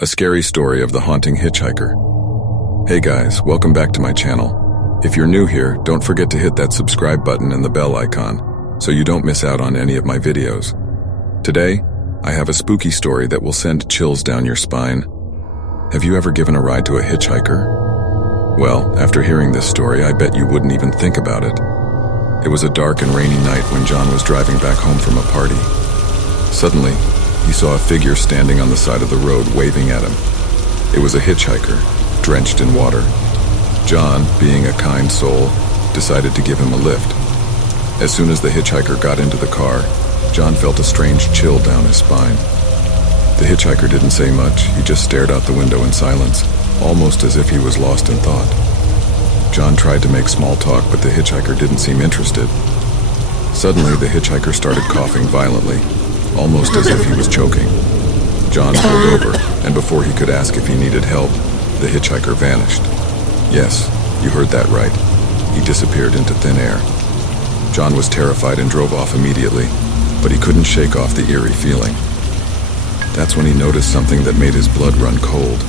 A scary story of the haunting hitchhiker. Hey guys, welcome back to my channel. If you're new here, don't forget to hit that subscribe button and the bell icon so you don't miss out on any of my videos. Today, I have a spooky story that will send chills down your spine. Have you ever given a ride to a hitchhiker? Well, after hearing this story, I bet you wouldn't even think about it. It was a dark and rainy night when John was driving back home from a party. Suddenly, he saw a figure standing on the side of the road waving at him. It was a hitchhiker, drenched in water. John, being a kind soul, decided to give him a lift. As soon as the hitchhiker got into the car, John felt a strange chill down his spine. The hitchhiker didn't say much, he just stared out the window in silence, almost as if he was lost in thought. John tried to make small talk, but the hitchhiker didn't seem interested. Suddenly, the hitchhiker started coughing violently, almost as if he was choking. John pulled over, and before he could ask if he needed help, the hitchhiker vanished. Yes, you heard that right. He disappeared into thin air. John was terrified and drove off immediately, but he couldn't shake off the eerie feeling. That's when he noticed something that made his blood run cold.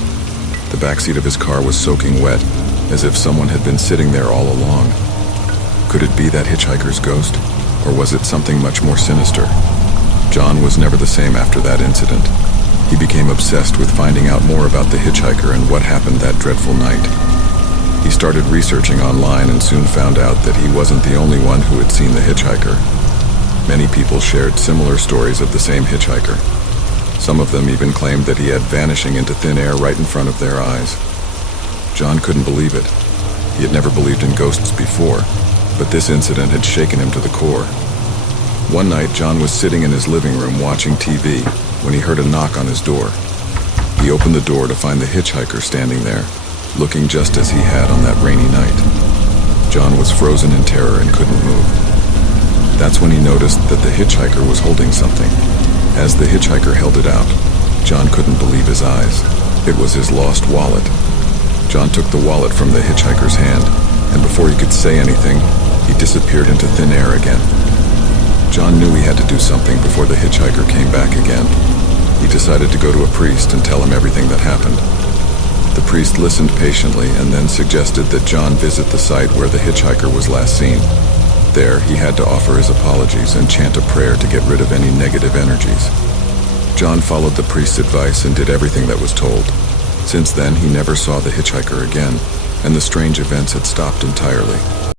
The backseat of his car was soaking wet, as if someone had been sitting there all along. Could it be that hitchhiker's ghost, or was it something much more sinister? John was never the same after that incident. He became obsessed with finding out more about the hitchhiker and what happened that dreadful night. He started researching online and soon found out that he wasn't the only one who had seen the hitchhiker. Many people shared similar stories of the same hitchhiker. Some of them even claimed that he had vanishing into thin air right in front of their eyes. John couldn't believe it. He had never believed in ghosts before, but this incident had shaken him to the core. One night, John was sitting in his living room watching TV when he heard a knock on his door. He opened the door to find the hitchhiker standing there, looking just as he had on that rainy night. John was frozen in terror and couldn't move. That's when he noticed that the hitchhiker was holding something. As the hitchhiker held it out, John couldn't believe his eyes. It was his lost wallet. John took the wallet from the hitchhiker's hand, and before he could say anything, he disappeared into thin air again. John knew he had to do something before the hitchhiker came back again. He decided to go to a priest and tell him everything that happened. The priest listened patiently and then suggested that John visit the site where the hitchhiker was last seen. There, he had to offer his apologies and chant a prayer to get rid of any negative energies. John followed the priest's advice and did everything that was told. Since then, he never saw the hitchhiker again, and the strange events had stopped entirely.